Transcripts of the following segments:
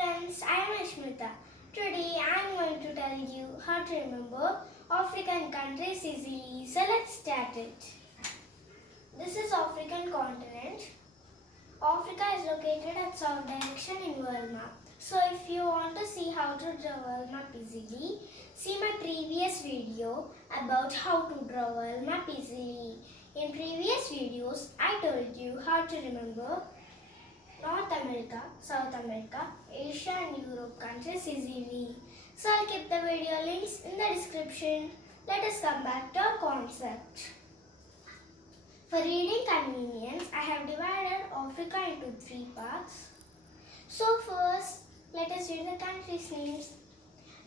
friends, I am Ashmita. Today I am going to tell you how to remember African countries easily. So let's start it. This is African continent. Africa is located at south direction in world map. So if you want to see how to draw world map easily, see my previous video about how to draw world map easily. In previous videos, I told you how to remember North America, South America, Asia and Europe countries easily. So I'll keep the video links in the description. Let us come back to our concept. For reading convenience, I have divided Africa into 3 parts. So first, let us read the countries' names.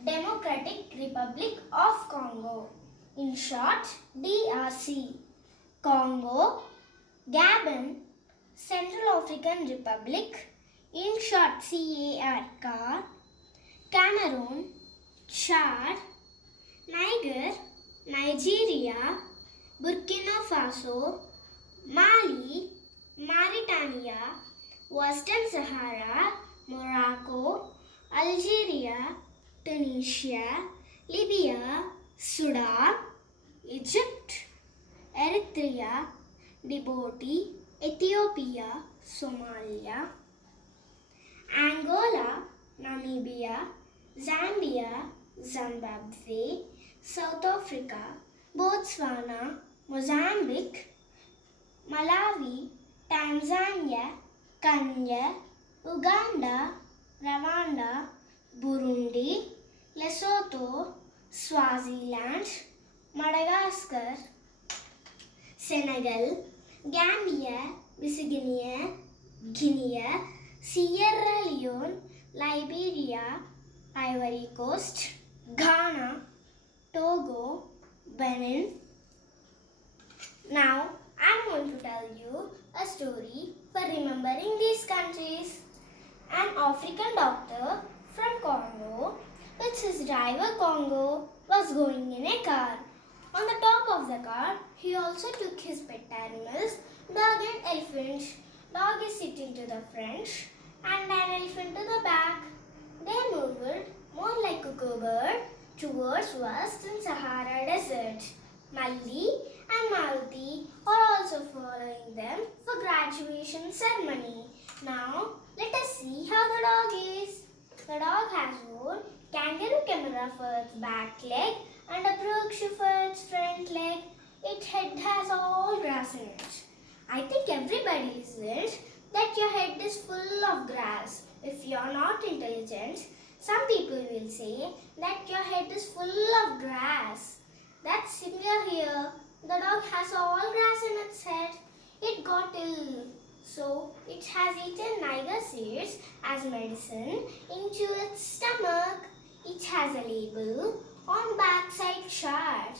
Democratic Republic of Congo. In short, DRC. Congo, Gabon, Central African Republic, in short CAR, Cameroon, Chad, Niger, Nigeria, Burkina Faso, Mali, Mauritania, Western Sahara, Morocco, Algeria, Tunisia, Libya, Sudan, Egypt, Eritrea, Djibouti, Ethiopia, Somalia, Angola, Namibia, Zambia, Zimbabwe, South Africa, Botswana, Mozambique, Malawi, Tanzania, Kenya, Uganda, Rwanda, Burundi, Lesotho, Swaziland, Madagascar, Senegal, Gambia, Guinea, Sierra Leone, Liberia, Ivory Coast, Ghana, Togo, Benin. Now, I am going to tell you a story for remembering these countries. An African doctor from Congo, with his driver Congo, was going in a car. On the top of the car, he also took his pet animals, dog and elephant. Dog is sitting to the front and an elephant to the back. They moved more like a bird towards Western Sahara Desert. Malli and Maruti are also following them for graduation ceremony. Now, let us see how the dog is. The dog has one kangaroo camera for its back leg and a Berkshire for its front leg. Its head has all grass in it. I think everybody says that your head is full of grass. If you are not intelligent, some people will say that your head is full of grass. That's similar here. The dog has all grass in its head. It got ill. So, it has eaten Niger seeds as medicine into its stomach. It has a label on backside chart.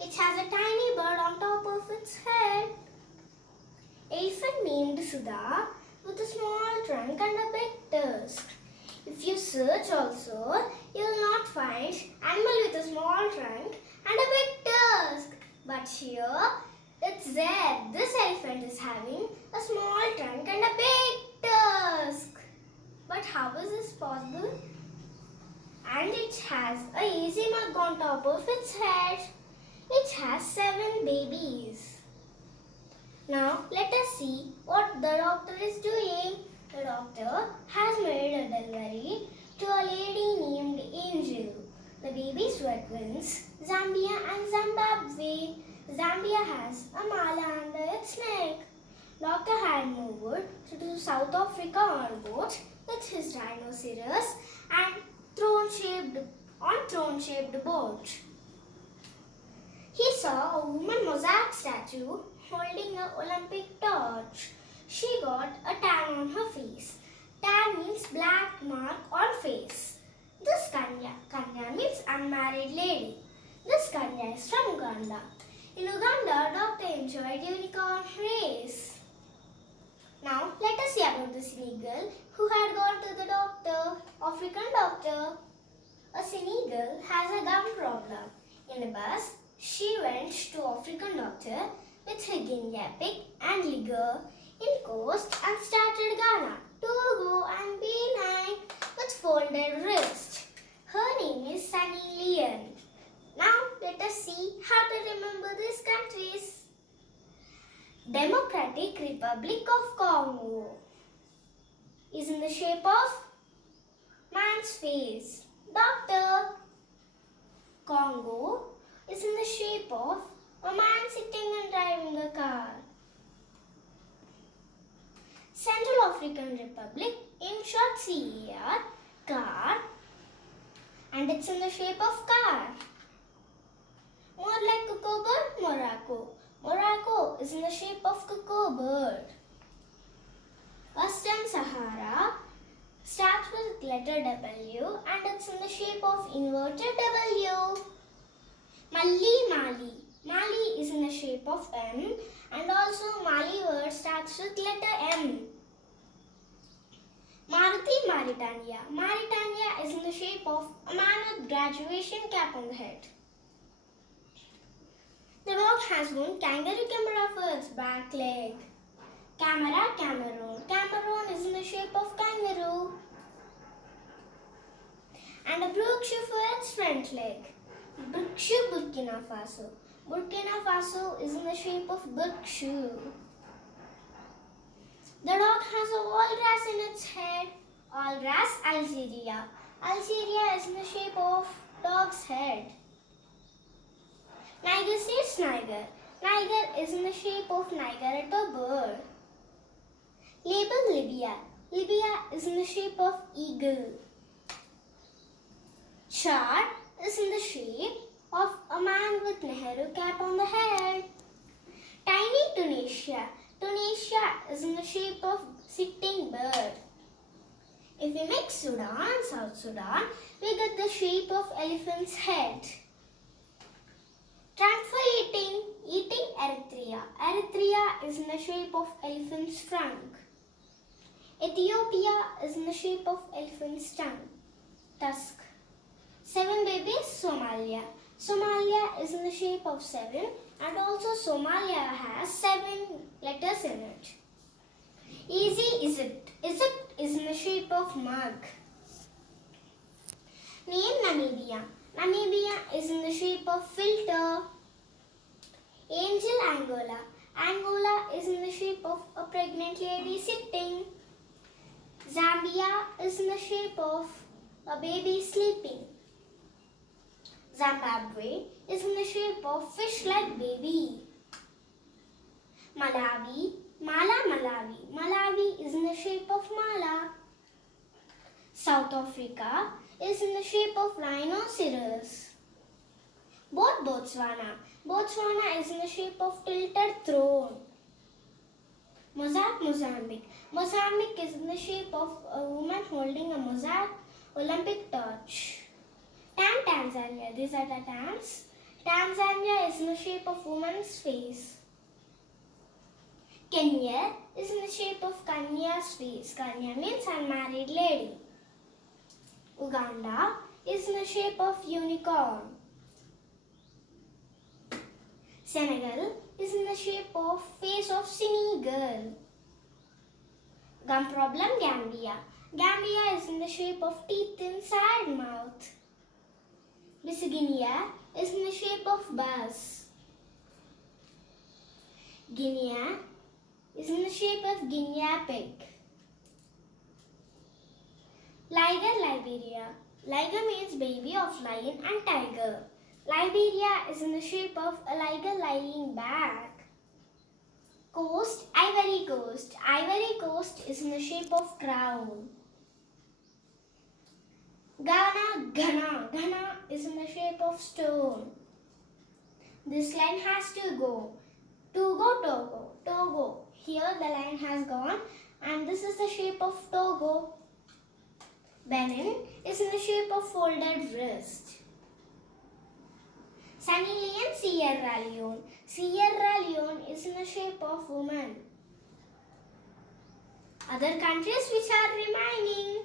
It has a tiny bird on top of its head. Elephant named Sudha with a small trunk and a big tusk. If you search also, you will not find animal with a small trunk and a big tusk. But here, it's there. This elephant is having a small trunk and a big tusk. But how is this possible? And it has a easy mug on top of its head. It has 7 babies. Now let us see what the doctor is doing. The doctor has made a delivery to a lady named Angel. The babies were twins, Zambia and Zimbabwe. Zambia has a mala under its neck. Doctor had moved to South Africa on boat with his rhinoceros and throne-shaped boat. He saw a woman mosaic statue holding an Olympic torch. She got a tan on her face. Tan means black mark on face. This Kanya means unmarried lady. This Kanya is from Uganda. In Uganda, doctor enjoyed unicorn race. Now, let us see about the Senegal who had gone to the doctor, African doctor. A Senegal has a gum problem. In a bus, she went to African doctor with her guinea pig and liger in coast and started Ghana, Togo and folded wrist. Her name is Sunny Leon. Now let us see how to remember these countries. Democratic Republic of Congo is in the shape of man's face. Doctor. Congo is in the shape of a man sitting and driving a car. Central African Republic, in short CAR, car, and it's in the shape of car. More like cuckoo bird, Morocco. Morocco is in the shape of cuckoo bird. Western Sahara starts with letter W and it's in the shape of inverted W. Mali. Mali is in the shape of M and also Mali word starts with letter M. Mauritania. Mauritania is in the shape of a man with graduation cap on the head. The dog has one kangaroo camera for its back leg. Cameroon. Cameroon is in the shape of kangaroo. And a brook shoe for its front leg. Brook shoe, Burkina Faso. Burkina Faso is in the shape of brook shoe. The dog has a walrus in its head. Walrus, Algeria. Algeria is in the shape of dog's head. Niger states Niger. Niger is in the shape of Nigeretta bird. Label Libya. Libya is in the shape of eagle. Chad is in the shape of a man with Nehru cap on the head. Tiny Tunisia. Tunisia is in the shape of sitting bird. If we mix Sudan and South Sudan, we get the shape of elephant's head. Trunk for eating. Eating Eritrea. Eritrea is in the shape of elephant's trunk. Ethiopia is in the shape of elephant's tusk. 7 babies, Somalia. Somalia is in the shape of 7 and also Somalia has 7 letters in it. Easy Egypt. Egypt is in the shape of mug. Name Namibia. Namibia is in the shape of filter. Angel Angola. Angola is in the shape of a pregnant lady sitting. Zambia is in the shape of a baby sleeping. Zimbabwe is in the shape of fish-like baby. Malawi. Malawi is in the shape of mala. South Africa is in the shape of rhinoceros. Botswana is in the shape of tilted throne. Mozambique is in the shape of a woman holding a mosaic Olympic torch. Tanzania, these are the tans. Tanzania is in the shape of woman's face. Kenya is in the shape of Kanya's face. Kanya means unmarried lady. Uganda is in the shape of unicorn. Senegal is in the shape of face of singing girl. Gum problem, Gambia. Gambia is in the shape of teeth inside mouth. Guinea is in the shape of bus. Guinea is in the shape of guinea pig. Liger, Liberia. Liger means baby of lion and tiger. Liberia is in the shape of a liger lying back. Coast, Ivory Coast. Ivory Coast is in the shape of crown. Ghana is in the shape of stone. This line has to go. Togo. Here the line has gone and this is the shape of Togo. Benin is in the shape of folded wrist. Sunny Leon, Sierra Leone. Sierra Leone is in the shape of woman. Other countries which are remaining.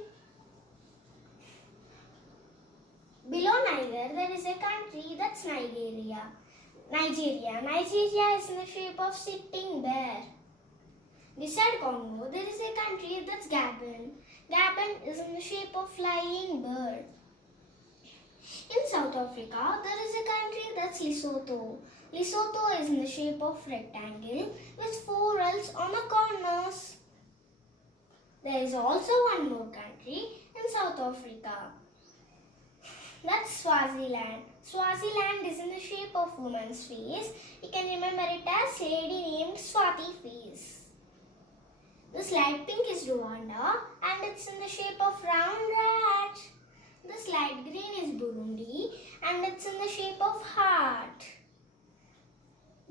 Below Niger, there is a country that's Nigeria. Nigeria is in the shape of sitting bear. Beside Congo, there is a country that's Gabon. Gabon elephant is in the shape of flying bird. In South Africa, there is a country that's Lesotho. Lesotho is in the shape of rectangle with 4 L's on the corners. There is also one more country in South Africa. That's Swaziland. Swaziland is in the shape of woman's face. You can remember it as lady named Swati face. This light pink is Rwanda and it's in the shape of round rat. This light green is Burundi and it's in the shape of heart.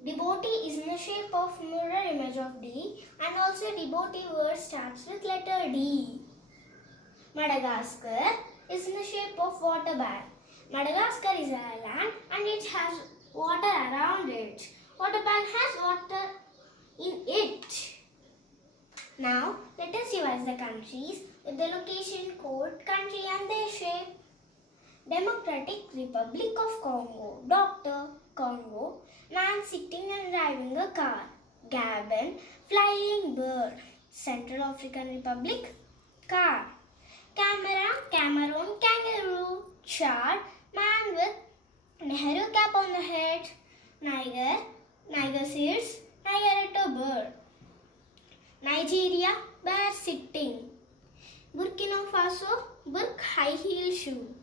Djibouti is in the shape of mirror image of D and also Djibouti word starts with letter D. Madagascar is in the shape of water bag. Madagascar is an island and it has water around it. Water bag has water in it. Now, let us revise the countries with the location, code, country and their shape. Democratic Republic of Congo. Doctor, Congo. Man sitting and driving a car. Gabon, flying bird. Central African Republic, car. Camera, Cameroon, kangaroo. Chad, man with Nehru cap on the head. Niger seeds, Nigeretto bird. Nigeria, bear sitting. Burkina Faso, Burk high heel shoe.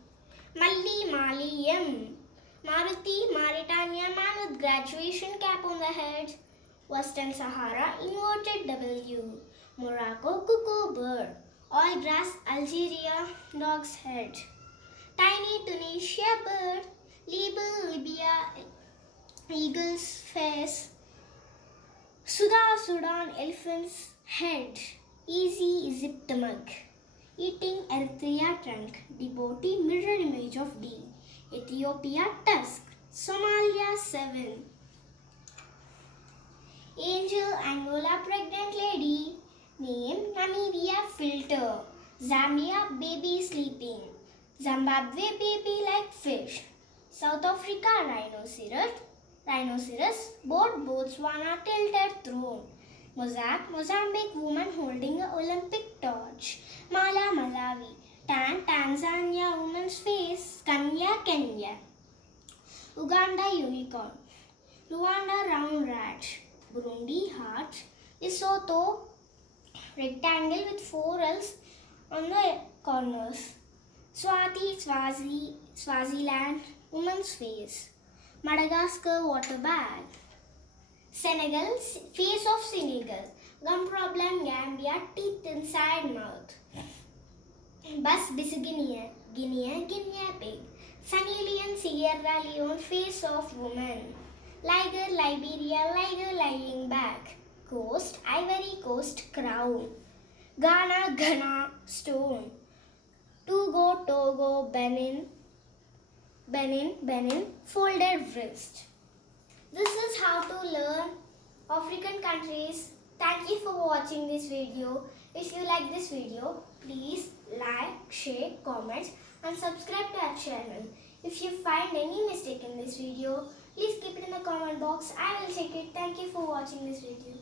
Mali, M. Maruti, Mauritania, man with graduation cap on the head. Western Sahara, inverted W. Morocco, cuckoo bird. Oil grass, Algeria, dog's head. Tiny Tunisia bird. Libya, eagle's face. Sudan, elephant's head. Easy, zipped mug. Eating, Eritrea trunk. Djibouti, mirror image of D. Ethiopia, tusk. Somalia, 7. Angel, Angola, pregnant lady. Name, Namibia, filter. Zambia, baby sleeping. Zimbabwe, baby like fish. South Africa, rhinoceros. Botswana, tilted throne. Mozambique, woman holding an Olympic torch. Malawi. Tanzania, woman's face. Kenya. Uganda, unicorn. Rwanda, round rat. Burundi, heart. Lesotho, rectangle with 4 L's on the corners. Swaziland, woman's face. Madagascar, water bag. Senegal, face of Senegal. Gum problem, Gambia, teeth inside mouth. Bus, Guinea, pig. Sunny Leon, Sierra Leone, face of woman. Liger, Liberia, lying back. Coast, Ivory Coast, crown. Ghana, stone. Togo, Benin, folded wrist. This is how to learn African countries. Thank you for watching this video. If you like this video, please like, share, comment and subscribe to our channel. If you find any mistake in this video, please keep it in the comment box. I will check it. Thank you for watching this video.